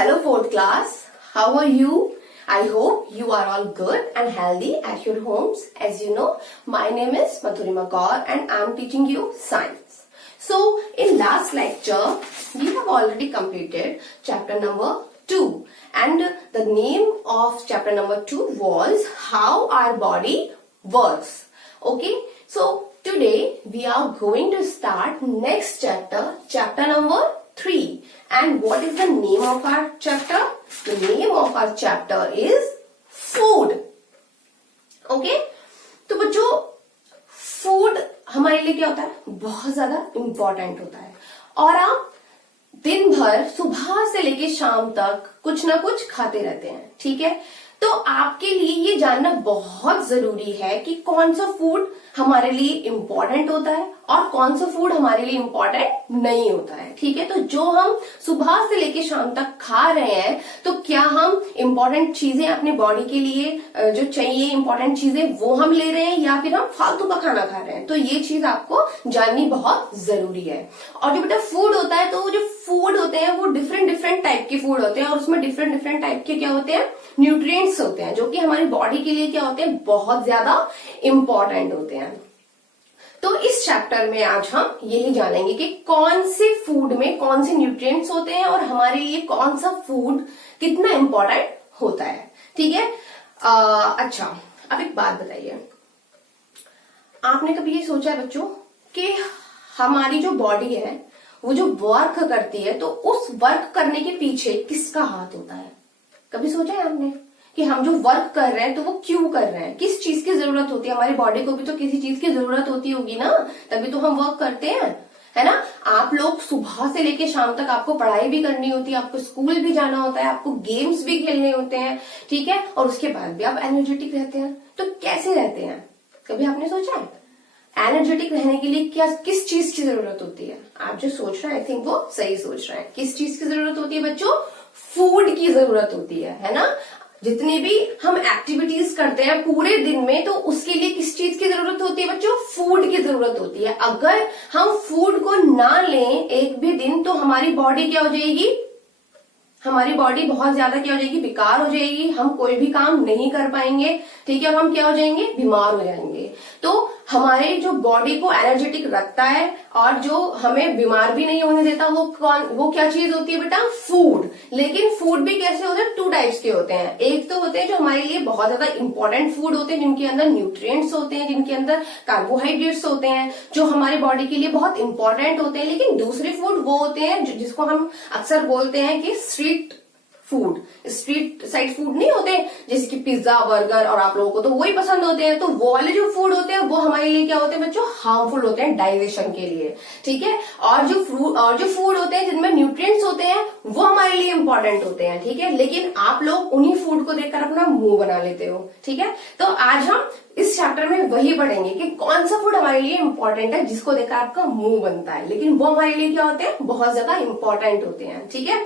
Hello fourth class, how are you? I hope you are all good and healthy at your homes. As you know, my name is Madhurima Kaur and I am teaching you science. So in last lecture, we have already completed chapter number 2 and the name of chapter number 2 was How Our Body Works. Okay, so today we are going to start next chapter, chapter number 3. And what is the name of our chapter? The name of our chapter is food. Okay? तो बच्चों food हमारे लिए क्या होता है? बहुत ज्यादा important होता है और आप दिन भर सुबह से लेके शाम तक कुछ ना कुछ खाते रहते हैं, ठीक है? तो आपके लिए ये जानना बहुत जरूरी है कि कौन सा फूड हमारे लिए इम्पोर्टेंट होता है और कौन सा फूड हमारे लिए इम्पोर्टेंट नहीं होता है, ठीक है? तो जो हम सुबह से लेके शाम तक खा रहे हैं तो क्या हम इम्पोर्टेंट चीजें अपने बॉडी के लिए जो चाहिए इम्पोर्टेंट चीजें वो हम ले रहे हैं या फिर हम फालतू का खाना खा रहे हैं? तो ये चीज आपको जाननी बहुत जरूरी है। और जो बेटा फूड होता है तो जो फूड होते हैं वो डिफरेंट टाइप के फूड होते हैं और उसमें डिफरेंट टाइप के क्या होते हैं? न्यूट्रिएंट्स होते हैं जो कि हमारी बॉडी के लिए क्या होते हैं? बहुत ज्यादा इंपॉर्टेंट होते हैं। तो इस चैप्टर में आज हम यही जानेंगे कि कौन से फूड में कौन से न्यूट्रिएंट्स होते हैं और हमारे लिए कौन सा फूड कितना इंपॉर्टेंट होता है, ठीक है? अच्छा, अब एक बात बताइए, आपने कभी ये सोचा है बच्चों कि हमारी जो बॉडी है वो जो वर्क करती है तो उस वर्क करने के पीछे किसका हाथ होता है? कभी सोचा है आपने कि हम जो वर्क कर रहे हैं तो वो क्यों कर रहे हैं? किस चीज की जरूरत होती है? हमारी बॉडी को भी तो किसी चीज की जरूरत होती होगी ना, तभी तो हम वर्क करते हैं, है ना? आप लोग सुबह से लेके शाम तक आपको पढ़ाई भी करनी होती है, आपको स्कूल भी जाना होता है, आपको गेम्स भी खेलने होते हैं, ठीक है? और उसके बाद भी आप एनर्जेटिक रहते हैं। तो कैसे रहते हैं? कभी आपने सोचा है? एनर्जेटिक रहने के लिए क्या किस चीज की जरूरत होती है? आप जो सोच रहे हैं आई थिंक वो सही सोच रहे हैं। किस चीज की जरूरत होती है बच्चों? फूड की जरूरत होती है ना? जितनी भी हम एक्टिविटीज करते हैं पूरे दिन में तो उसके लिए किस चीज की जरूरत होती है बच्चों? फूड की जरूरत होती है। अगर हम फूड को ना लें एक भी दिन तो हमारी बॉडी क्या हो जाएगी? हमारी बॉडी बहुत ज्यादा क्या हो जाएगी? बेकार हो जाएगी, हम कोई भी काम नहीं कर पाएंगे, ठीक है? और हम क्या हो जाएंगे? बीमार हो जाएंगे। तो हमारे जो बॉडी को एनर्जेटिक रखता है और जो हमें बीमार भी नहीं होने देता वो क्या चीज होती है बेटा? फूड। लेकिन फूड भी कैसे होते हैं? 2 टाइप्स के होते हैं। एक तो होते हैं जो हमारे लिए बहुत ज्यादा इंपॉर्टेंट फूड होते हैं जिनके अंदर न्यूट्रिएंट्स होते हैं, जिनके अंदर कार्बोहाइड्रेट्स होते हैं, जो हमारी बॉडी के लिए बहुत इंपॉर्टेंट होते हैं। लेकिन दूसरे फूड वो होते हैं जिसको हम अक्सर बोलते हैं कि street food, street side food नहीं होते जैसे कि पिज्जा, बर्गर, और आप लोगों को तो वही पसंद होते हैं। तो वो वाले जो फूड होते हैं वो हमारे लिए क्या होते हैं बच्चों? हार्मफुल होते हैं डाइजेशन के लिए, ठीक है? और जो फूड होते हैं जिनमें न्यूट्रिएंट्स होते हैं वो हमारे लिए इंपॉर्टेंट होते हैं, ठीक है? लेकिन आप लोग उन्हीं फूड को देखकर अपना मुंह बना लेते हो, ठीक है? तो आज हम इस चैप्टर में वही पढ़ेंगे कि कौन सा फूड हमारे लिए इंपॉर्टेंट है जिसको देखकर आपका मुंह बनता है, लेकिन वो हमारे लिए क्या होते हैं? बहुत ज्यादा इंपॉर्टेंट होते हैं, ठीक है?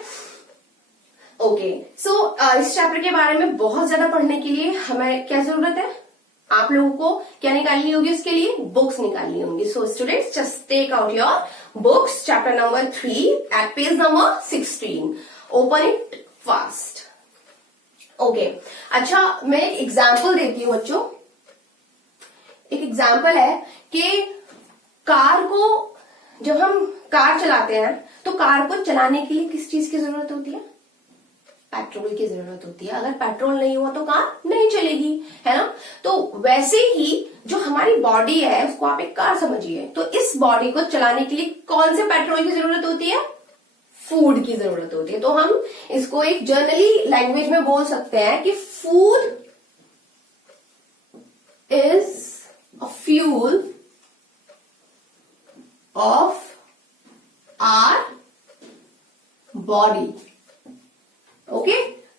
ओके, सो इस चैप्टर के बारे में बहुत ज्यादा पढ़ने के लिए हमें क्या जरूरत है? आप लोगों को क्या निकालनी होगी? उसके लिए बुक्स निकालनी होंगी। So students just take out your books, chapter number 3 at page number 16। Open it fast. Okay, अच्छा मैं एक एग्जाम्पल देती हूँ बच्चों। एक एग्जाम्पल है कि कार को जब हम कार चलाते हैं तो कार को चलाने के लिए किस चीज की जरूरत होती है? पेट्रोल की जरूरत होती है। अगर पेट्रोल नहीं हुआ तो कार नहीं चलेगी, है ना? तो वैसे ही जो हमारी बॉडी है उसको आप एक कार समझिए। तो इस बॉडी को चलाने के लिए कौन से पेट्रोल की जरूरत होती है? फूड की जरूरत होती है। तो हम इसको एक जनरली लैंग्वेज में बोल सकते हैं कि food is a fuel of our body. Okay,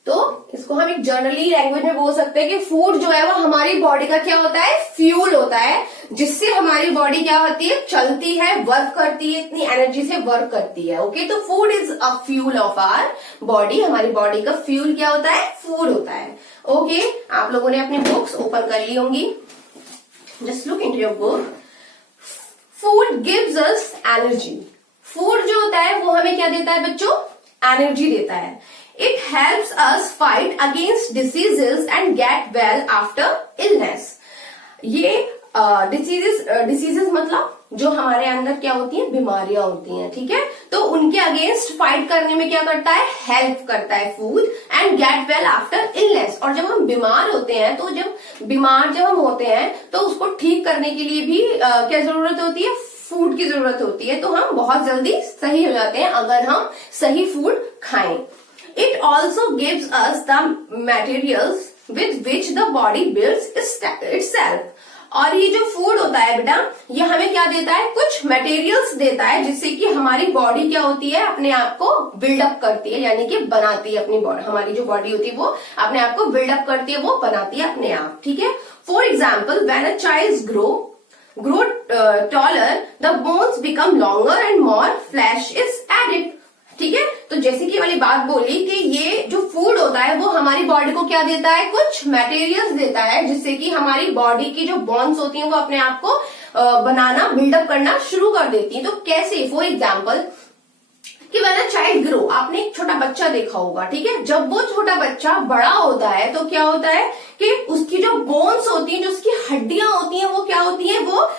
तो इसको हम एक जनरली लैंग्वेज में बोल सकते हैं कि फूड जो है वो हमारी बॉडी का क्या होता है? फ्यूल होता है, जिससे हमारी बॉडी क्या होती है? चलती है, वर्क करती है, इतनी एनर्जी से वर्क करती है। ओके, तो food is a fuel of our body. हमारी बॉडी का फ्यूल क्या होता है? फूड होता है। ओके, आप लोगों ने अपनी बुक्स ओपन कर ली होंगी। Just look into your book. Food gives us energy. Food जो होता है वो हमें क्या देता है बच्चों? एनर्जी देता है। It helps us fight against diseases and get well after illness. ये डिसीजेस मतलब जो हमारे अंदर क्या होती है, बीमारियां होती हैं, ठीक है, तो उनके अगेंस्ट फाइट करने में क्या करता है, हेल्प करता है food, and get well after illness. और जब हम बीमार होते हैं, तो जब हम होते हैं तो उसको ठीक करने के लिए भी क्या जरूरत होती है, फूड की जरूरत होती है। तो हम बहुत जल्दी सही हो जाते हैं अगर हम सही फूड खाएं। It also gives us the materials with which the body builds itself. और ये जो फूड होता है बेटा, ये हमें क्या देता है, कुछ मटेरियल्स देता है जिससे कि हमारी बॉडी क्या होती है, अपने आप को बिल्डअप करती है, यानी कि बनाती है अपनी बॉडी। हमारी जो बॉडी होती है वो अपने आप को बिल्डअप करती है, वो बनाती है अपने आप, ठीक है। For example, when a child grow taller, the bones become longer and more flesh is added. ठीक है, तो जैसे कि वाली बात बोली कि ये जो फूड होता है वो हमारी बॉडी को क्या देता है, कुछ मटेरियल्स देता है जिससे कि हमारी बॉडी की जो बोन्स होती हैं वो अपने आप को बनाना, बिल्डअप करना शुरू कर देती हैं। तो कैसे, फॉर एग्जाम्पल कि व्हेन अ चाइल्ड ग्रो, आपने एक छोटा बच्चा देखा होगा, ठीक है, जब वो छोटा बच्चा बड़ा होता है तो क्या होता है कि उसकी जो बोन्स होती हैं, जो उसकी हड्डियां होती हैं, वो क्या होती हैं, वो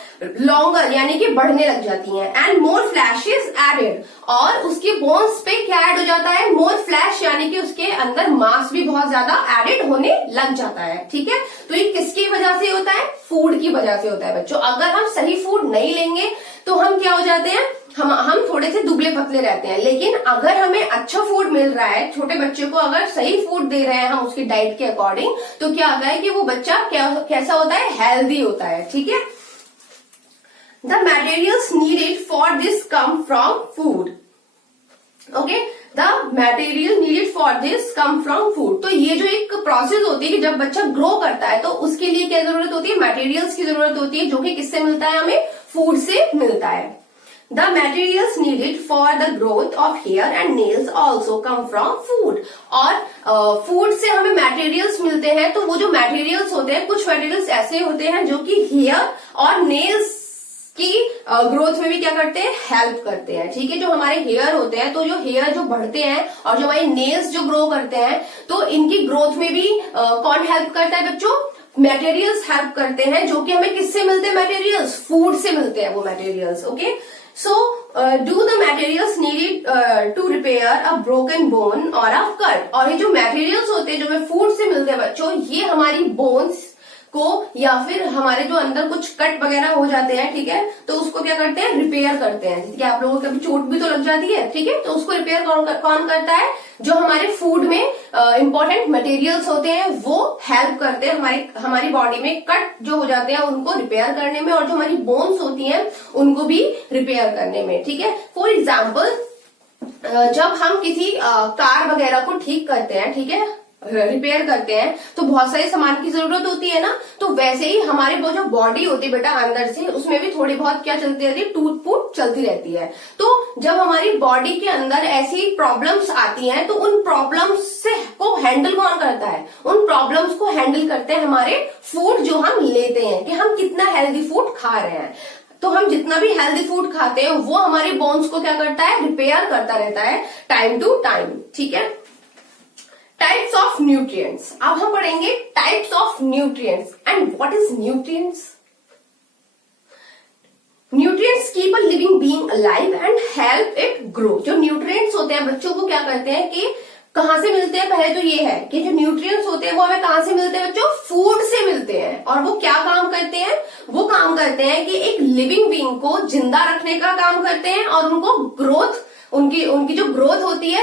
लॉन्गर यानी कि बढ़ने लग जाती हैं, and more flesh is added, और उसकी बोन्स पे क्या ऐड हो जाता है, मोर फ्लैश, यानी कि उसके अंदर मांस भी बहुत ज्यादा एडेड होने लग जाता है, ठीक है। तो ये किसकी वजह से होता है, फूड की वजह से होता है बच्चों। अगर हम सही फूड नहीं लेंगे तो हम क्या हो जाते हैं, हम थोड़े से दुबले पतले रहते हैं। लेकिन अगर हमें अच्छा फूड मिल रहा है, छोटे बच्चे को अगर सही फूड दे रहे हैं हम उसकी डाइट के अकॉर्डिंग, तो क्या होता है कि वो बच्चा कैसा होता है, हेल्दी होता है, ठीक है। The materials needed for this come from food. Okay, the material needed for this come from food. तो ये जो एक प्रोसेस होती है कि जब बच्चा ग्रो करता है तो उसके लिए क्या जरूरत होती है, मटेरियल्स की जरूरत होती है, जो कि किससे मिलता है, हमें फूड से मिलता है। The materials needed for the growth of hair and nails also come from food. और फूड से हमें मटेरियल्स मिलते हैं, तो वो जो मटेरियल्स होते हैं, कुछ मटेरियल्स ऐसे होते हैं जो कि हेयर और नेल्स की ग्रोथ में भी क्या करते हैं, हेल्प करते हैं, ठीक है। जो हमारे हेयर होते हैं, तो जो हेयर जो बढ़ते हैं और जो हमारे नेल्स जो ग्रो करते हैं, तो इनकी ग्रोथ में भी कौन हेल्प करता है बच्चों, मटेरियल्स हेल्प करते हैं, जो कि हमें किससे मिलते हैं, मटेरियल्स, फूड से मिलते हैं वो materials, okay. So, do the materials needed to repair a broken bone or a cut? और ये जो materials होते हैं जो हमें फूड से मिलते हैं बच्चों, ये हमारी बोन्स को या फिर हमारे जो अंदर कुछ कट वगैरह हो जाते हैं, ठीक है, तो उसको क्या करते हैं, रिपेयर करते हैं। जैसे कि आप लोगों को कभी चोट भी तो लग जाती है, ठीक है, तो उसको रिपेयर कौन करता है, जो हमारे फूड में इंपॉर्टेंट मटेरियल्स होते हैं वो हेल्प करते हैं हमारी बॉडी में कट जो हो जाते हैं उनको रिपेयर करने में, और जो हमारी बोन्स होती हैं उनको भी रिपेयर करने में, ठीक है। फॉर एग्जाम्पल, जब हम किसी कार वगैरह को ठीक करते हैं, ठीक है, रिपेयर करते हैं, तो बहुत सारे सामान की जरूरत होती है ना, तो वैसे ही हमारे वो जो बॉडी होती है बेटा अंदर से, उसमें भी थोड़ी बहुत क्या चलती रहती है, टूट फूट चलती रहती है। तो जब हमारी बॉडी के अंदर ऐसी प्रॉब्लम्स आती हैं, तो उन प्रॉब्लम्स से को हैंडल कौन करता है, उन प्रॉब्लम्स को हैंडल करते हैं हमारे फूड जो हम लेते हैं, कि हम कितना हेल्दी फूड खा रहे हैं। तो हम जितना भी हेल्दी फूड खाते हैं वो हमारे बोन्स को क्या करता है, रिपेयर करता रहता है टाइम टू टाइम, ठीक है। टाइप्स ऑफ न्यूट्रिएंट्स, अब हम पढ़ेंगे types of nutrients and what is nutrients. Nutrients keep a living being alive and help it grow. जो न्यूट्रिएंट्स होते हैं बच्चों को क्या करते हैं कि कहां से मिलते हैं, पहले तो ये है कि जो न्यूट्रिएंट्स होते हैं वो हमें कहां से मिलते हैं बच्चों, फूड से मिलते हैं। और वो क्या काम करते हैं, वो काम करते हैं कि एक लिविंग बीइंग को जिंदा रखने का काम करते हैं, और उनको ग्रोथ, उनकी जो ग्रोथ होती है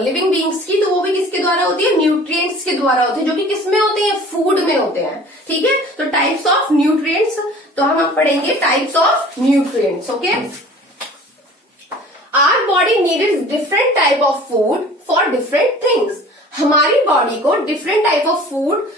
लिविंग बीइंग्स की, तो वो भी किसके द्वारा होती है, न्यूट्रिएंट्स के द्वारा होती है, जो कि किसमें होते हैं, फूड में होते हैं, ठीक है। तो टाइप्स ऑफ न्यूट्रिएंट्स, तो हम पढ़ेंगे types of nutrients, okay. Our body needs different type of food for different things. हमारी बॉडी को डिफरेंट टाइप ऑफ फूड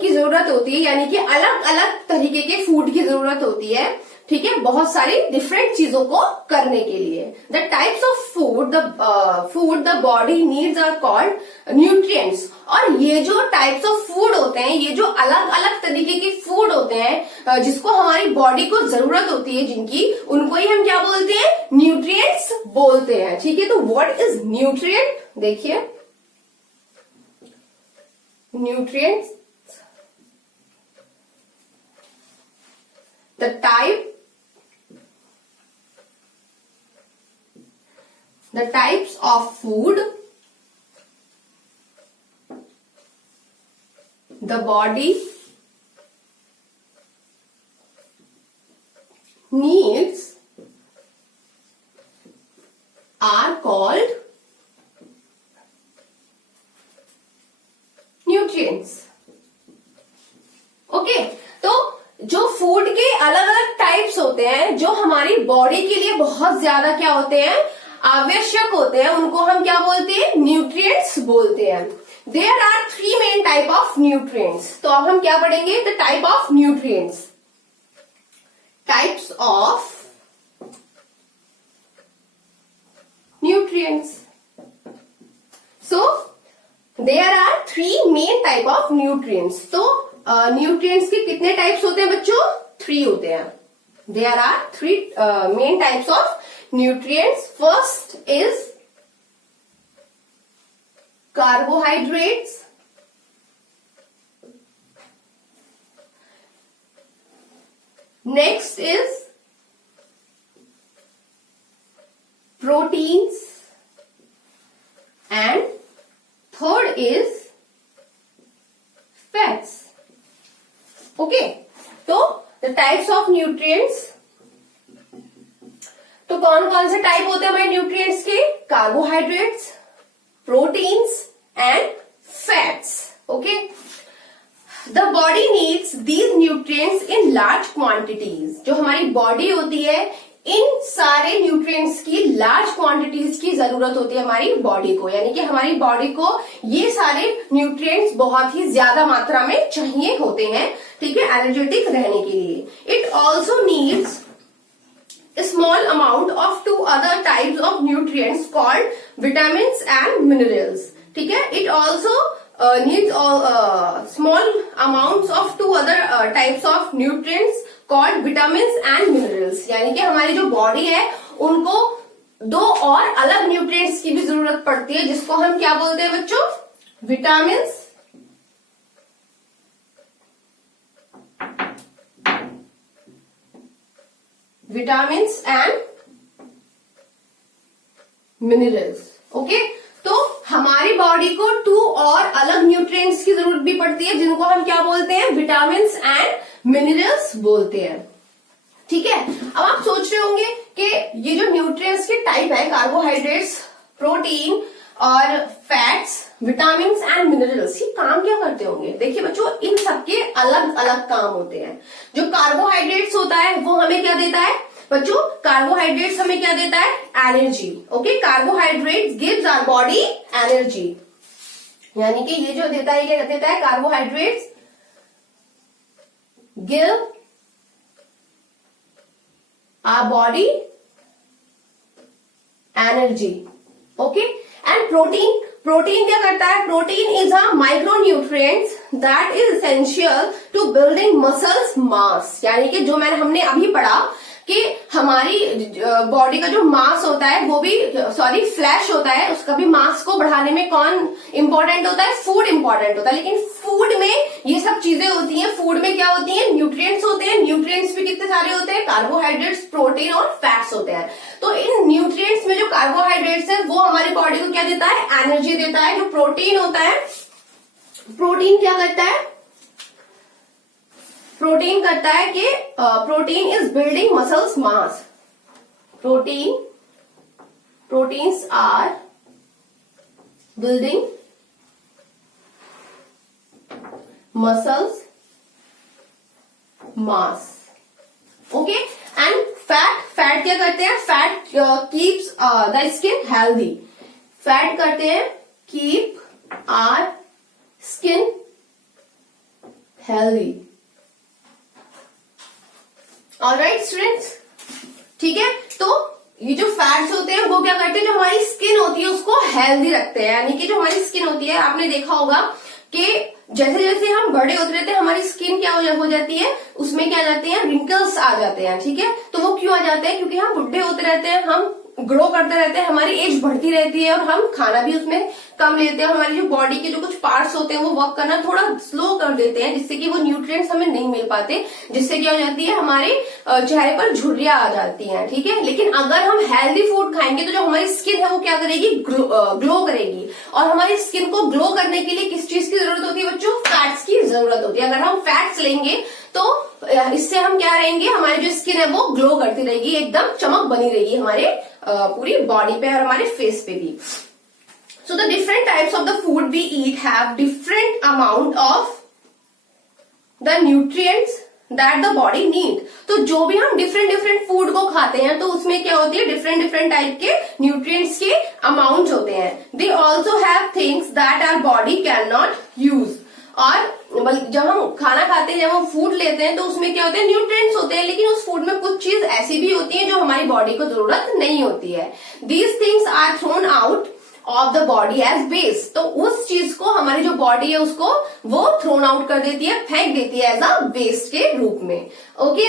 की जरूरत होती है, यानी कि अलग अलग तरीके के फूड की जरूरत होती है, ठीक है, बहुत सारी डिफरेंट चीजों को करने के लिए। The types of food the body needs are called nutrients. और ये जो टाइप्स ऑफ फूड होते हैं, ये जो अलग अलग तरीके के फूड होते हैं जिसको हमारी बॉडी को जरूरत होती है जिनकी, उनको ही हम क्या बोलते हैं, न्यूट्रिएंट्स बोलते हैं, ठीक है। तो व्हाट इज न्यूट्रिएंट, देखिए nutrients, the types of food the body needs are called nutrients. Okay, तो जो फूड के अलग अलग टाइप्स होते हैं जो हमारी बॉडी के लिए बहुत ज्यादा क्या होते हैं, आवश्यक होते हैं, उनको हम क्या बोलते हैं, न्यूट्रिएंट्स बोलते हैं. There are 3 main type of nutrients. तो अब हम क्या पढ़ेंगे, the type of nutrients. Types of nutrients. So there are 3 main type of nutrients. तो न्यूट्रिएंट्स के कितने टाइप्स होते हैं बच्चों, 3 होते हैं. There are 3 main types of nutrients. First is carbohydrates, next is proteins, and third is fats. Okay, so the types of nutrients. तो कौन कौन से टाइप होते हैं हमारे न्यूट्रिएंट्स के, carbohydrates, proteins and fats. Okay, the body needs these nutrients in large quantities. जो हमारी बॉडी होती है, इन सारे न्यूट्रिएंट्स की लार्ज क्वांटिटीज की जरूरत होती है हमारी बॉडी को. यानी कि हमारी बॉडी को ये सारे न्यूट्रिएंट्स बहुत ही ज्यादा मात्रा में चाहिए होते हैं, ठीक है, एनर्जेटिक रहने के लिए. It also needs a small amount of 2 other types of nutrients called vitamins and minerals. ठीक है, it also needs small amounts of 2 other types of nutrients called vitamins and minerals. यानी कि हमारी जो बॉडी है उनको 2 और अलग न्यूट्रिएंट्स की भी जरूरत पड़ती है, जिसको हम क्या बोलते हैं बच्चों, विटामिन्स एंड मिनरल्स. ओके, तो हमारी बॉडी को 2 और अलग न्यूट्रिएंट्स की जरूरत भी पड़ती है, जिनको हम क्या बोलते हैं, विटामिन्स एंड मिनरल्स बोलते हैं. ठीक है, अब आप सोच रहे होंगे कि ये जो न्यूट्रिएंट्स के टाइप है, कार्बोहाइड्रेट्स, प्रोटीन और फैट्स, विटामिन एंड मिनरल्स, ये काम क्या करते होंगे. देखिए बच्चों, इन सबके अलग अलग काम होते हैं. जो कार्बोहाइड्रेट्स होता है वो हमें क्या देता है बच्चों, कार्बोहाइड्रेट्स हमें क्या देता है, energy. Okay, carbohydrates gives our body energy. यानी कि ये जो देता है, क्या देता है, carbohydrates give our body energy. Okay, and protein क्या करता है, protein is a micronutrients that is essential to building muscles mass. यानी कि जो हमने अभी पढ़ा कि हमारी बॉडी का जो मास होता है वो भी फ्लैश होता है, उसका भी मास को बढ़ाने में कौन इंपॉर्टेंट होता है, फूड इंपॉर्टेंट होता है. लेकिन फूड में ये सब चीजें होती हैं, फूड में क्या होती हैं, न्यूट्रिएंट्स होते हैं. न्यूट्रिएंट्स भी कितने सारे होते हैं, कार्बोहाइड्रेट्स, प्रोटीन और फैट्स होते हैं. तो इन न्यूट्रिएंट्स में जो कार्बोहाइड्रेट्स है वो हमारी बॉडी को क्या देता है, एनर्जी देता है. जो प्रोटीन होता है, प्रोटीन क्या करता है, प्रोटीन करता है कि protein is building muscles mass. Proteins are building muscles mass. Okay, and fat क्या करते हैं, fat keeps the skin healthy. Fat करते हैं keep our skin healthy. Alright students, ठीक है. तो ये जो फैट्स होते हैं वो क्या करते हैं, जो हमारी स्किन होती है उसको हेल्दी रखते हैं. यानी कि जो हमारी स्किन होती है, आपने देखा होगा कि जैसे जैसे हम बड़े होते रहते हैं हमारी स्किन क्या हो जाती है, उसमें क्या आ जाते हैं, रिंकल्स आ जाते हैं. ठीक है, तो वो क्यों आ जाते हैं, क्योंकि हम बुढ़े होते रहते हैं, हम ग्रो करते रहते हैं, हमारी एज बढ़ती रहती है और हम खाना भी उसमें कम लेते हैं, हमारी जो बॉडी के जो कुछ पार्ट्स होते हैं वो वर्क करना थोड़ा स्लो कर देते हैं, जिससे कि वो न्यूट्रिएंट्स हमें नहीं मिल पाते, जिससे क्या हो जाती है हमारे चेहरे पर झुर्रियां आ जाती हैं, ठीक है। लेकिन अगर हम हेल्दी फूड खाएंगे तो जो हमारी स्किन है वो क्या करेगी, ग्लो करेगी। और हमारी स्किन को ग्लो करने के लिए किस चीज की जरूरत होती है बच्चों, फैट्स की जरूरत होती है। अगर हम फैट्स लेंगे तो इससे हम क्या रहेंगे, हमारी जो स्किन है वो ग्लो करती रहेगी, एकदम चमक बनी रहेगी हमारे पूरी बॉडी पे और हमारे फेस पे भी। So the different types of the food we eat have different amount of the nutrients that the body need. तो जो भी हम डिफरेंट डिफरेंट फूड को खाते हैं तो उसमें क्या होती है, डिफरेंट डिफरेंट टाइप के न्यूट्रिएंट्स के अमाउंट होते हैं। They also have things that our body can not use. और जब हम खाना खाते हैं, जब हम फूड लेते हैं तो उसमें क्या होते हैं, न्यूट्रिएंट्स होते हैं, लेकिन उस फूड में कुछ चीज ऐसी भी होती है जो हमारी बॉडी को जरूरत नहीं होती है। These things are thrown out of the body as waste. तो उस चीज को हमारी जो बॉडी है उसको वो थ्रोन आउट कर देती है, फेंक देती है एज अ वेस्ट के रूप में। ओके,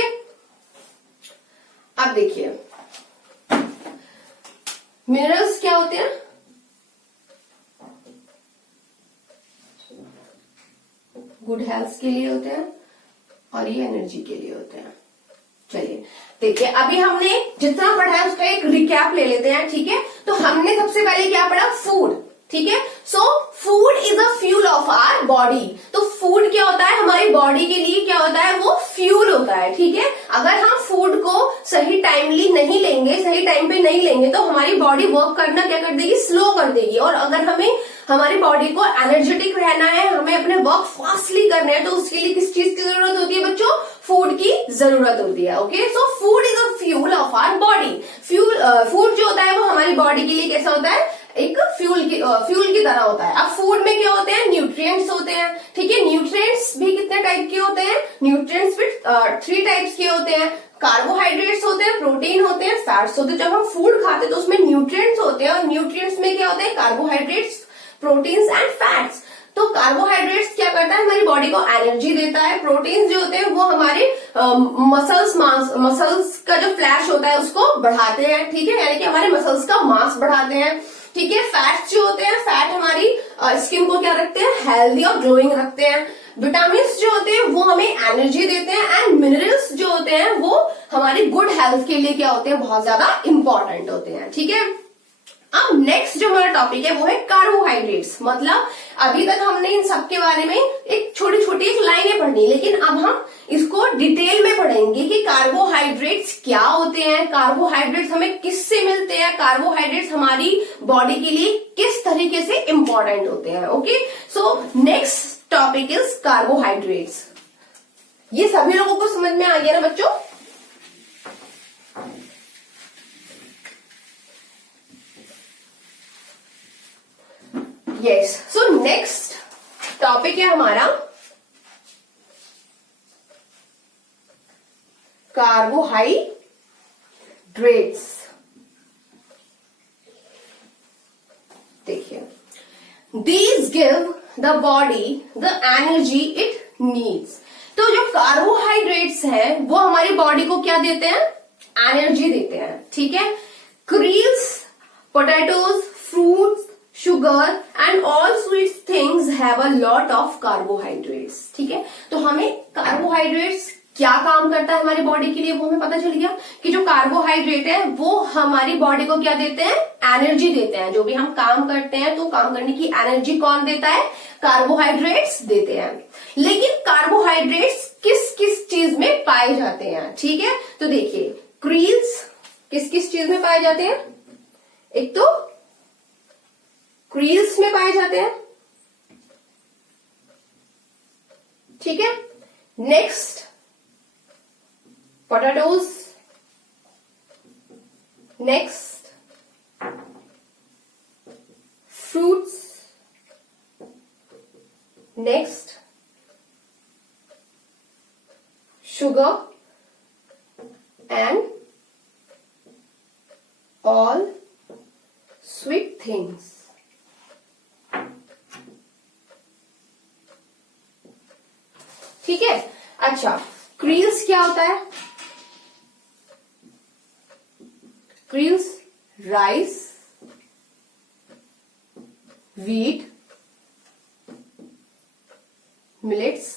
अब देखिए मिनरल्स क्या होते हैं, गुड हेल्थ के लिए होते हैं और ये एनर्जी के लिए होते हैं। चलिए देखिए, अभी हमने जितना पढ़ा है उसका एक रिकैप ले लेते हैं, ठीक है। तो हमने सबसे पहले क्या पढ़ा, फूड, ठीक है। So food is a fuel of our body. तो फूड क्या होता है, हमारी बॉडी के लिए क्या होता है, वो फ्यूल होता है, ठीक है। अगर हम फूड को सही टाइमली नहीं लेंगे, सही टाइम पे नहीं लेंगे तो हमारी बॉडी वर्क करना क्या कर देगी, स्लो कर देगी। और अगर हमें हमारी बॉडी को एनर्जेटिक रहना है, हमें अपने वर्क फास्टली करना है, तो उसके लिए किस चीज की जरूरत होती है बच्चों, फूड की जरूरत होती है। Okay, so food is a fuel of our body. Food जो होता है वो हमारी बॉडी के लिए कैसा होता है, एक फ्यूल की तरह होता है। अब फूड में क्या होते हैं, न्यूट्रिएंट्स होते हैं, ठीक है। न्यूट्रिएंट्स भी कितने टाइप के होते हैं, न्यूट्रिएंट्स भी 3 टाइप्स के होते हैं। कार्बोहाइड्रेट्स होते हैं, प्रोटीन होते हैं, फैट्स होते हैं। जब हम फूड खाते हैं तो उसमें न्यूट्रिएंट्स होते हैं, और न्यूट्रिएंट्स में क्या होते हैं, कार्बोहाइड्रेट्स, प्रोटीन्स एंड फैट्स। तो कार्बोहाइड्रेट्स क्या करता है, हमारी बॉडी को एनर्जी देता है। प्रोटीन्स जो होते हैं वो हमारे मसल्स का जो फ्लैश होता है उसको बढ़ाते हैं, ठीक है, यानी कि हमारे मसल्स का मास बढ़ाते हैं, ठीक है। फैट्स जो होते हैं, फैट हमारी स्किन को क्या रखते हैं, हेल्दी और ग्लोइंग रखते हैं। विटामिन जो होते हैं वो हमें एनर्जी देते हैं, एंड मिनरल्स जो होते हैं वो हमारी गुड हेल्थ के लिए क्या होते हैं, बहुत ज्यादा इंपॉर्टेंट होते हैं, ठीक है। अब नेक्स्ट जो हमारा टॉपिक है वो है कार्बोहाइड्रेट्स। मतलब अभी तक हमने इन सब के बारे में एक छोटी छोटी एक लाइनें पढ़ी, लेकिन अब हम इसको डिटेल में पढ़ेंगे कि कार्बोहाइड्रेट्स क्या होते हैं, कार्बोहाइड्रेट्स हमें किससे मिलते हैं, कार्बोहाइड्रेट्स हमारी बॉडी के लिए किस तरीके से इंपॉर्टेंट होते हैं। Okay, so next topic is carbohydrates. ये सभी लोगों को समझ में आ गया ना बच्चों? यस, सो नेक्स्ट टॉपिक है हमारा कार्बोहाइड्रेट्स। देखिए, these give the body the energy it needs. तो जो कार्बोहाइड्रेट्स हैं वो हमारी बॉडी को क्या देते हैं, एनर्जी देते हैं, ठीक है। Cereals, potatoes, fruits, sugar and all sweet things have a lot of carbohydrates, ठीक है। तो हमें कार्बोहाइड्रेट्स क्या काम करता है हमारी बॉडी के लिए वो हमें पता चल गया कि जो कार्बोहाइड्रेट है वो हमारी बॉडी को क्या देते हैं, एनर्जी देते हैं। जो भी हम काम करते हैं तो काम करने की एनर्जी कौन देता है, कार्बोहाइड्रेट्स देते हैं। लेकिन कार्बोहाइड्रेट्स किस किस चीज में पाए जाते हैं, ठीक है। तो देखिए, क्रील्स किस किस चीज में पाए जाते हैं, एक तो क्रील्स में पाए जाते हैं, ठीक है। Next potatoes, next fruits, next sugar and all sweet things. ठीक है। अच्छा, क्रील्स क्या होता है? क्रील्स राइस, व्हीट, मिलेट्स,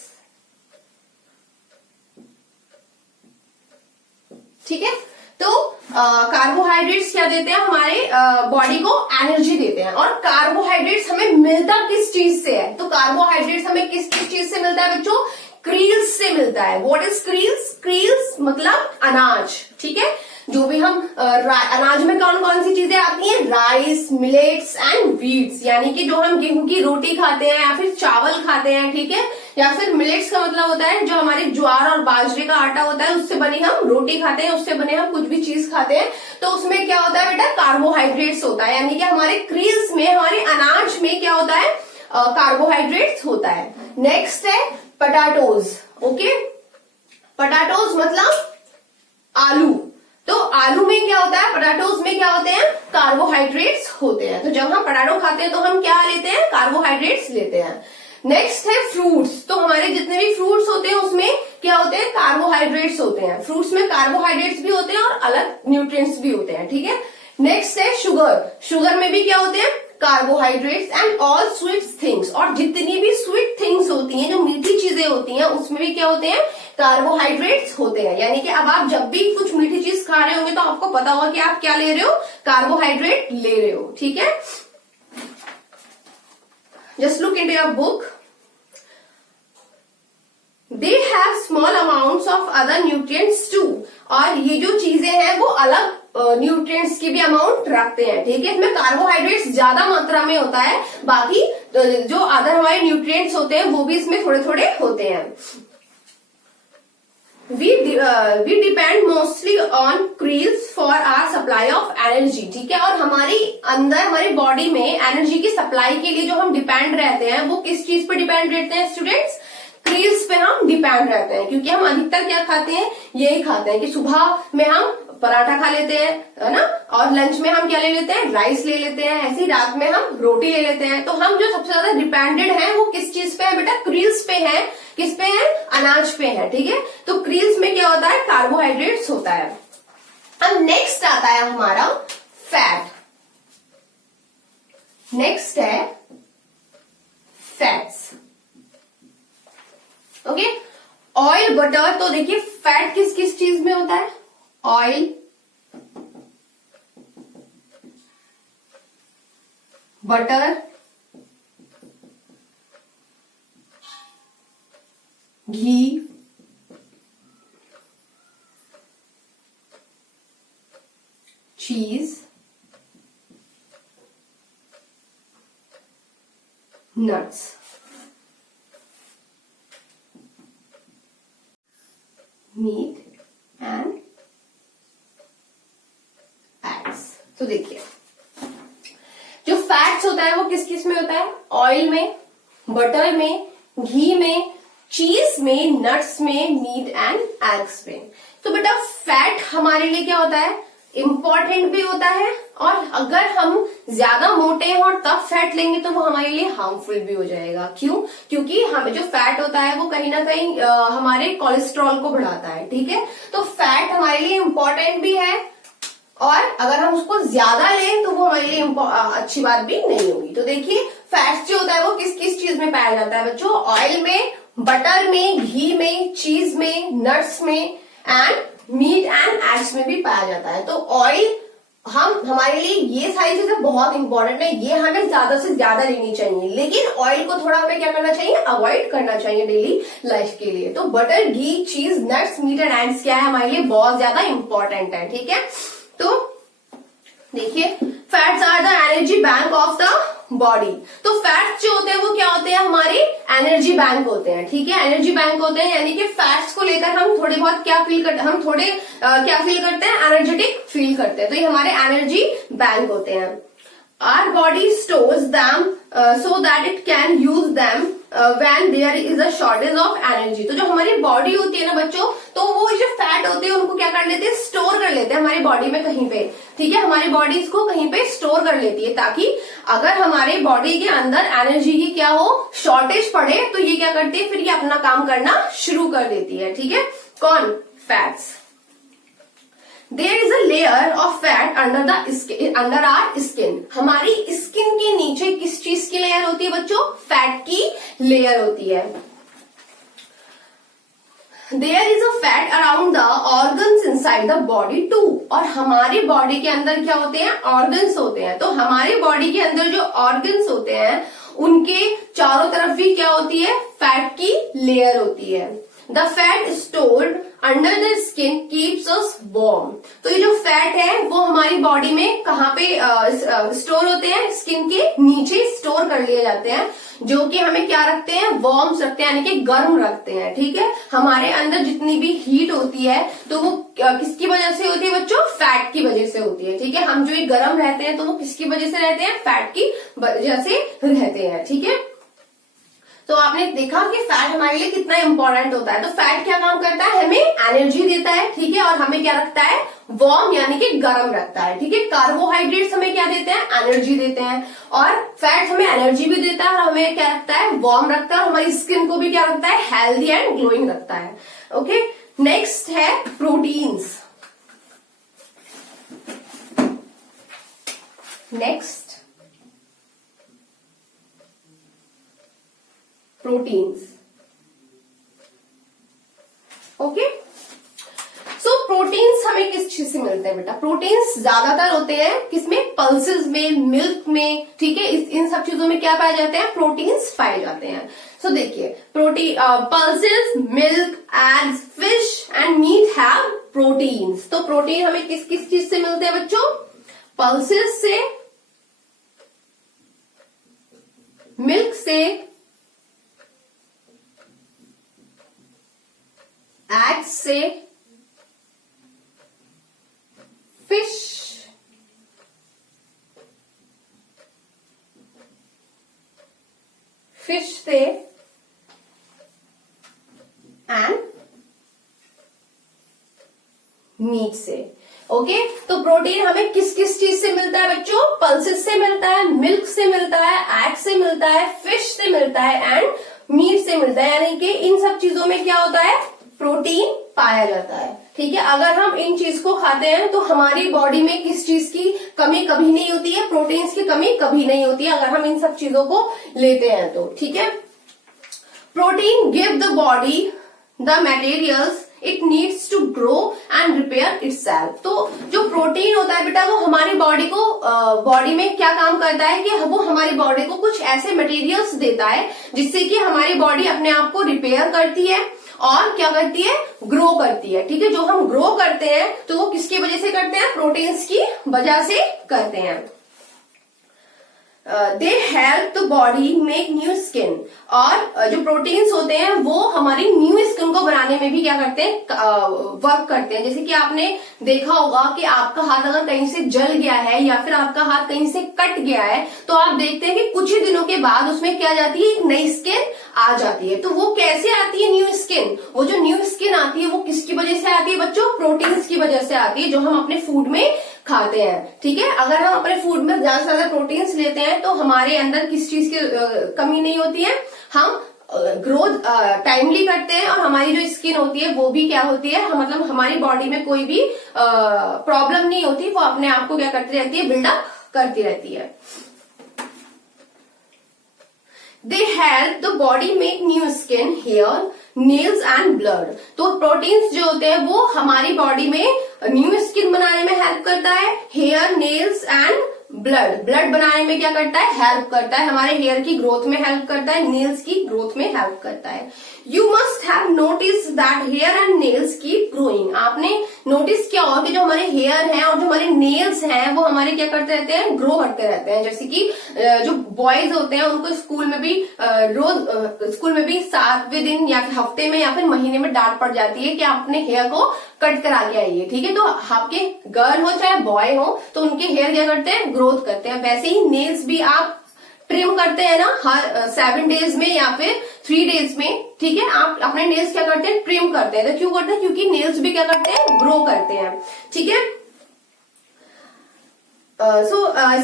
ठीक है। तो कार्बोहाइड्रेट्स क्या देते हैं, हमारे बॉडी को एनर्जी देते हैं। और कार्बोहाइड्रेट्स हमें मिलता किस चीज से है, तो कार्बोहाइड्रेट्स हमें किस किस चीज से मिलता है बच्चों, क्रील्स से मिलता है। व्हाट इज क्रील्स, क्रील्स मतलब अनाज, ठीक है। जो भी हम अनाज में कौन कौन सी चीजें आती हैं, राइस, मिलेट्स एंड व्हीट्स, यानी कि जो हम गेहूं की रोटी खाते हैं या फिर चावल खाते हैं, ठीक है। या फिर मिलेट्स का मतलब होता है जो हमारे ज्वार और बाजरे का आटा होता है, उससे बनी हम रोटी खाते हैं, उससे बने हम कुछ भी चीज खाते हैं, तो उसमें क्या होता है बेटा, कार्बोहाइड्रेट्स होता है। यानी कि हमारे क्रील्स में, हमारे अनाज में क्या होता है, कार्बोहाइड्रेट्स होता है। नेक्स्ट है पटाटोज, ओके। पटाटोज मतलब आलू। तो आलू में क्या होता है, पटाटोज में क्या होते हैं, कार्बोहाइड्रेट्स होते हैं। तो जब हम पटाटो खाते हैं तो हम क्या लेते हैं, कार्बोहाइड्रेट्स लेते हैं। नेक्स्ट है फ्रूट्स। तो हमारे जितने भी फ्रूट्स होते हैं उसमें क्या होते हैं, कार्बोहाइड्रेट्स होते हैं। फ्रूट्स में कार्बोहाइड्रेट्स भी होते हैं और अलग न्यूट्रिएंट्स भी होते हैं, ठीक है। नेक्स्ट है शुगर। शुगर में भी क्या होते हैं, carbohydrates and all sweet things. और जितनी भी स्वीट थिंग्स होती हैं, जो मीठी चीजें होती हैं, उसमें भी क्या होते हैं, कार्बोहाइड्रेट्स होते हैं। यानी कि अब आप जब भी कुछ मीठी चीज खा रहे होंगे तो आपको पता होगा कि आप क्या ले रहे हो, कार्बोहाइड्रेट ले रहे हो, ठीक है। Just look into your book. They have small amounts of other nutrients too. और ये जो चीजें हैं वो अलग न्यूट्रिएंट्स की भी अमाउंट रखते हैं, ठीक है। इसमें कार्बोहाइड्रेट्स ज्यादा मात्रा में होता है, बाकी जो अदर हमारे न्यूट्रिएंट्स होते हैं वो भी इसमें थोड़े थोड़े होते हैं। We depend mostly on creels for our supply of energy, ठीक है। और हमारी अंदर हमारी बॉडी में एनर्जी की सप्लाई के लिए जो हम डिपेंड रहते हैं वो किस चीज पे डिपेंड रहते हैं स्टूडेंट्स, क्रील्स पे हम डिपेंड रहते हैं। क्योंकि हम अधिकतर क्या खाते हैं, यही खाते हैं कि सुबह में हम पराठा खा लेते हैं, है ना, और लंच में हम क्या ले लेते हैं, राइस ले लेते हैं, ऐसे ही रात में हम रोटी ले लेते हैं। तो हम जो सबसे ज्यादा डिपेंडेड हैं वो किस चीज पे है बेटा, क्रील्स पे है। किस पे है, अनाज पे है, ठीक है। तो क्रील्स में क्या होता है, कार्बोहाइड्रेट्स होता है। अब नेक्स्ट आता है हमारा फैट। नेक्स्ट है फैट्स, ओके। ऑयल, बटर, तो देखिए फैट किस किस चीज में होता है, ऑयल, बटर, घी, चीज, नट्स। Meet and eggs. तो देखिए जो फैट्स होता है वो किस किस में होता है, ऑयल में, बटर में, घी में, चीज में, नट्स में, मीट एंड एग्स में। तो बेटा फैट हमारे लिए क्या होता है, इंपॉर्टेंट भी होता है, और अगर हम ज्यादा मोटे हैं और तब फैट लेंगे तो वो हमारे लिए हार्मफुल भी हो जाएगा। क्यों, क्योंकि हमें जो फैट होता है वो कहीं ना कहीं हमारे कोलेस्ट्रॉल को बढ़ाता है, ठीक है। तो फैट हमारे लिए इंपॉर्टेंट भी है, और अगर हम उसको ज्यादा लें तो वो हमारे लिए अच्छी बात भी नहीं होगी। तो देखिए फैट्स जो होता है वो किस किस चीज में पाया जाता है बच्चों, ऑयल में, बटर में, घी में, चीज में, नट्स में एंड मीट एंड एग्स में भी पाया जाता है। तो ऑयल हमारे लिए ये सारी चीजें बहुत इंपॉर्टेंट है, ये हमें ज्यादा से ज्यादा लेनी चाहिए, लेकिन ऑयल को थोड़ा हमें क्या करना चाहिए, अवॉइड करना चाहिए डेली लाइफ के लिए। तो बटर, घी, चीज, नट्स, मीट एंड एग्स क्या है, हमारे लिए बहुत ज्यादा इंपॉर्टेंट है, ठीक है। तो देखिए fats are the energy bank of the body. तो फैट्स जो होते हैं वो क्या होते हैं, हमारे एनर्जी बैंक होते हैं, ठीक है। एनर्जी बैंक होते हैं, यानी कि फैट्स को लेकर हम थोड़े बहुत क्या फील करते हैं, हम थोड़े क्या फील करते हैं, एनर्जेटिक फील करते हैं। तो ये हमारे एनर्जी बैंक होते हैं। Our body stores them so that it can use them when there is a shortage of energy। तो जो हमारी बॉडी होती है ना बच्चों, तो वो जो फैट होते हैं उनको क्या कर लेते हैं, स्टोर कर लेते हैं हमारी बॉडी में कहीं पे, ठीक है। हमारी बॉडी इसको कहीं पे स्टोर कर लेती है, ताकि अगर हमारे बॉडी के अंदर एनर्जी की क्या हो, शॉर्टेज पड़े, तो ये क्या करती है, फिर ये अपना काम करना शुरू कर देती है, ठीक है। कौन, fats. There is a layer of fat under our skin. हमारी स्किन के नीचे किस चीज की लेयर होती है बच्चों? फैट की लेयर होती है। There is a fat around the organs inside the body too. और हमारी बॉडी के अंदर क्या होते हैं? ऑर्गन्स होते हैं। तो हमारी बॉडी के अंदर जो ऑर्गन्स होते हैं उनके चारों तरफ भी क्या होती है? फैट की लेयर होती है। The fat stored under the skin keeps us warm. तो ये जो फैट है वो हमारी बॉडी में कहाँ पे स्टोर होते हैं? स्किन के नीचे स्टोर कर लिए जाते हैं, जो कि हमें क्या रखते हैं? वार्म रखते हैं, यानी कि गर्म रखते हैं। ठीक है, हमारे अंदर जितनी भी हीट होती है तो वो किसकी वजह से होती है बच्चों? फैट की वजह से होती है। ठीक है, हम जो ये गर्म रहते हैं तो वो किसकी वजह से रहते हैं? फैट की वजह से रहते हैं। ठीक है, तो आपने देखा कि फैट हमारे लिए कितना इंपॉर्टेंट होता है। तो फैट क्या काम करता है? हमें एनर्जी देता है। ठीक है, और हमें क्या रखता है? वार्म, यानी कि गर्म रखता है। ठीक है, कार्बोहाइड्रेट्स हमें क्या देते हैं? एनर्जी देते हैं। और फैट हमें एनर्जी भी देता है और हमें क्या रखता है? वार्म रखता है। और हमारी स्किन को भी क्या रखता है? हेल्दी एंड ग्लोइंग रखता है। ओके, नेक्स्ट है प्रोटीन्स। Next proteins. ओके, सो प्रोटीन्स हमें किस चीज से मिलते हैं बेटा? प्रोटीन्स ज्यादातर होते हैं किसमें? पल्सेस में, मिल्क में। ठीक है, इन सब चीजों में क्या पाए जाते हैं? प्रोटीन्स पाए जाते हैं। सो देखिए, protein pulses, milk, eggs, fish and meat have proteins. तो प्रोटीन हमें किस किस चीज से मिलते हैं बच्चों? पल्सेस से, मिल्क से, एग्स से, फिश, से एंड मीट से। ओके, तो प्रोटीन हमें किस किस चीज से मिलता है बच्चों? पल्सेस से मिलता है, मिल्क से मिलता है, एग से मिलता है, फिश से मिलता है एंड मीट से मिलता है। यानी कि इन सब चीजों में क्या होता है? प्रोटीन पाया जाता है। ठीक है, अगर हम इन चीज को खाते हैं तो हमारी बॉडी में किस चीज की कमी कभी नहीं होती है? प्रोटीन्स की कमी कभी नहीं होती है अगर हम इन सब चीजों को लेते हैं तो। ठीक है, protein give the body the materials it needs to grow and repair itself. तो जो प्रोटीन होता है बेटा वो हमारी बॉडी को बॉडी में क्या काम करता है कि वो हमारी बॉडी को कुछ ऐसे मटेरियल्स देता है जिससे कि हमारी बॉडी अपने आप को रिपेयर करती है और क्या करती है? ग्रो करती है। ठीक है, जो हम ग्रो करते हैं तो वो किसकी वजह से करते हैं? प्रोटीन्स की वजह से करते हैं। दे help the body make new skin. और जो प्रोटीन्स होते हैं वो हमारी न्यू स्किन को बनाने में भी क्या करते हैं? वर्क करते हैं। जैसे कि आपने देखा होगा कि आपका हाथ अगर कहीं से जल गया है या फिर आपका हाथ कहीं से कट गया है तो आप देखते हैं कि कुछ ही दिनों के बाद उसमें क्या जाती है? एक नई स्किन आ जाती है। तो वो कैसे आती है न्यू स्किन? वो जो न्यू स्किन आती है वो किसकी वजह से आती है बच्चों? प्रोटीन्स की वजह से आती है, जो हम अपने फूड में खाते हैं। ठीक है, अगर हम अपने फूड में ज्यादा से ज्यादा प्रोटीन्स लेते हैं तो हमारे अंदर किस चीज की कमी नहीं होती है? हम ग्रोथ टाइमली करते हैं और हमारी जो स्किन होती है वो भी क्या होती है? मतलब हमारी बॉडी में कोई भी प्रॉब्लम नहीं होती, वो अपने आप को क्या करती रहती है? बिल्डअप करती रहती है। They help the body make new skin, hair, nails and blood. तो प्रोटीन्स जो होते हैं वो हमारी बॉडी में न्यू स्किन बनाने में हेल्प करता है, हेयर, नेल्स एंड ब्लड बनाने में क्या करता है? हेल्प करता है। हमारे हेयर की ग्रोथ में हेल्प करता है, नेल्स की ग्रोथ में हेल्प करता है। You must have notice that hair and nails keep growing. आपने नोटिस किया होगा कि जो हमारे हेयर हैं और जो हमारे नेल्स हैं वो हमारे क्या करते रहते हैं? ग्रो करते रहते हैं। जैसे कि जो बॉयज होते हैं उनको स्कूल में भी रोज स्कूल में भी 7वें दिन या फिर हफ्ते में या फिर महीने में डांट पड़ जाती है कि आप अपने हेयर को कट करा के आइए। ठीक है, तो आपके गर्ल हो चाहे बॉय हो तो उनके हेयर क्या करते हैं? ग्रोथ करते हैं। वैसे ही नेल्स भी आप ट्रिम करते हैं ना हर 7 डेज में या फिर 3 डेज में। ठीक है, आप अपने नेल्स क्या करते हैं? ट्रिम करते हैं। तो क्यों करते हैं? क्योंकि नेल्स भी क्या करते हैं? ग्रो करते हैं। ठीक है,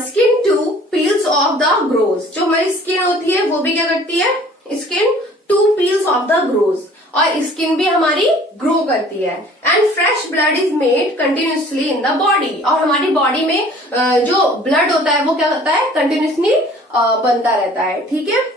skin too peels off the grows. जो हमारी स्किन होती है वो भी क्या करती है? Skin too peels off the grows, और स्किन भी हमारी ग्रो करती है। And fresh blood is made continuously in the body, और हमारी बॉडी में जो ब्लड होता है वो क्या होता है, कंटिन्यूसली बनता रहता है, ठीक है।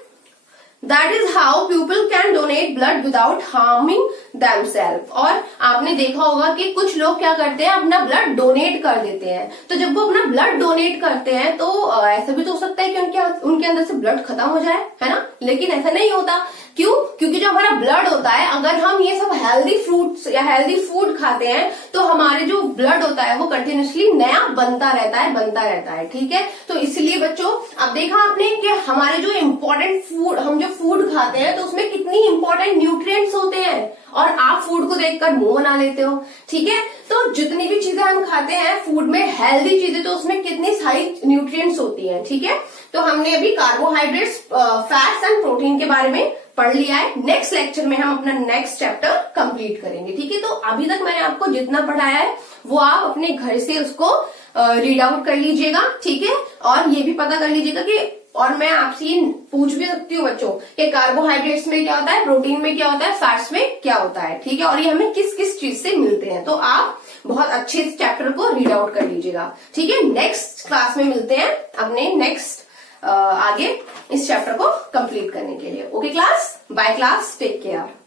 That is how people can donate blood without harming themselves. और आपने देखा होगा कि कुछ लोग क्या करते हैं, अपना ब्लड डोनेट कर देते हैं। तो जब वो अपना ब्लड डोनेट करते हैं तो ऐसा भी तो हो सकता है कि उनके अंदर से ब्लड खत्म हो जाए, है ना, लेकिन ऐसा नहीं होता। क्यों? क्योंकि जो हमारा ब्लड होता है, अगर हम ये सब हेल्दी फ्रूट्स या हेल्दी फूड खाते हैं तो हमारे जो ब्लड होता है वो कंटिन्यूसली नया बनता रहता है, ठीक है। तो इसलिए बच्चों, अब देखा आपने कि हमारे जो इम्पोर्टेंट फूड, हम जो फूड खाते हैं तो उसमें कितनी इंपॉर्टेंट न्यूट्रिएंट्स होते हैं, और आप फूड को देखकर मुंह बना लेते हो, ठीक है। तो जितनी भी चीजें हम खाते हैं फूड में, हेल्दी चीजें, तो उसमें कितनी सारी न्यूट्रिएंट्स होती हैं, ठीक है। तो हमने अभी कार्बोहाइड्रेट्स, फैट्स एंड प्रोटीन के बारे में पढ़ लिया है। नेक्स्ट लेक्चर में हम अपना नेक्स्ट चैप्टर कंप्लीट करेंगे, ठीक है। तो अभी तक मैंने आपको जितना पढ़ाया है वो आप अपने घर से उसको रीड आउट कर लीजिएगा, ठीक है। और ये भी पता कर लीजिएगा कि, और मैं आपसे ये पूछ भी सकती हूँ बच्चों कि कार्बोहाइड्रेट्स में क्या होता है, प्रोटीन में क्या होता है, फैट्स में क्या होता है, ठीक है, और ये हमें किस किस चीज से मिलते हैं। तो आप बहुत अच्छे इस चैप्टर को रीड आउट कर लीजिएगा, ठीक है। नेक्स्ट क्लास में मिलते हैं अपने नेक्स्ट आगे इस चैप्टर को कंप्लीट करने के लिए। Okay class, bye class, take care.